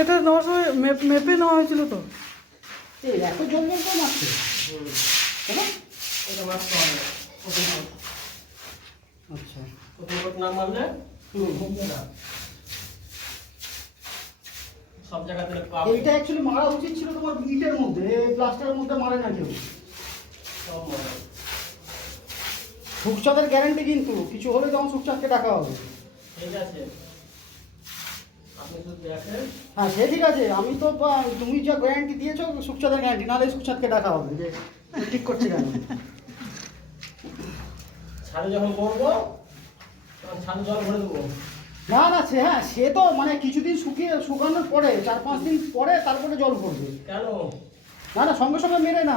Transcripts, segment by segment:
এটা নেওয়ার সময় মেপে নেওয়া হয়েছিল তো। এই এত জল জল কম আসছে কেন? এটা মারতে হবে প্রথম কোট। আচ্ছা প্রথম কোট না মারলে হবে না। সব জায়গাতে পাবে। এইটা অ্যাকচুয়ালি মারা উচিত ছিল তোমার ইটের মধ্যে, প্লাস্টারের মধ্যে মারে না কেউ। সব মারে। সুকচাঁদের গ্যারান্টি কিন্তু কিছু হলে তখন সুকচাঁদকে ডাকা হবে। ঠিক আছে, আপনি শুধু দেখেন। হ্যাঁ সে ঠিক আছে, আমি তো তুমি যা গ্যারান্টি দিয়েছো সুকচাঁদের গ্যারান্টি, নাহলে সুকচাঁদকে ডাকা হবে যে ঠিক করছে কেন। ছাদে যখন করবো তখন ছাদে জল ভরে দেবো। না না সে হ্যাঁ সে তো মানে কিছুদিন শুকানোর পরে 4-5 দিন পরে তারপরে জল পড়বে। কেন? না না সঙ্গে সঙ্গে মেরে না।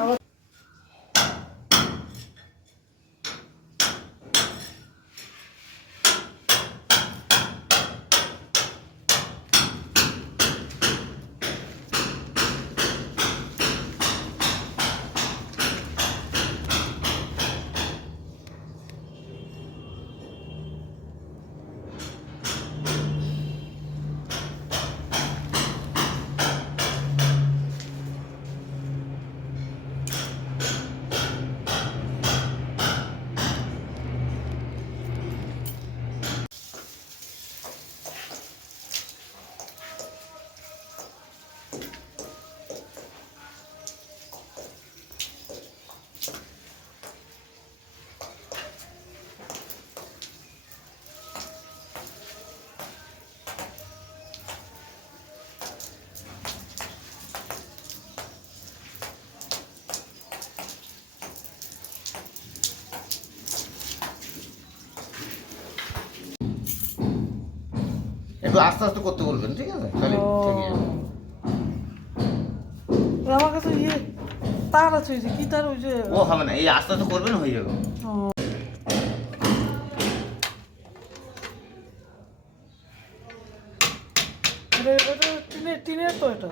একটু আস্তে আস্তে করতে বলবেন, ঠিক আছে? তাহলে ঠিক আছে। আমার কাছে তার আছে, ওই যে কি তার, ওই যে ও হবে না, এই আস্তে আস্তে করবেন, হয়ে যাবে। এটা টিনের তো এটা।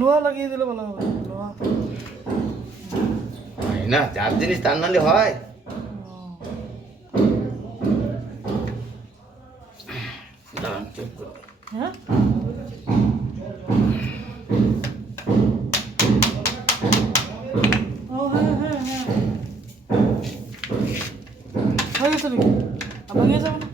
লোহা লাগিয়ে দিলে ভালো হবে, লোহা। না, যার জিনিস তার নাহলে হয়। দাঁড়ান, চেক করবো। হ্যাঁ ও হ্যাঁ হ্যাঁ হ্যাঁ হয়ে গেছে নাকি? আর ভেঙে যাবে না?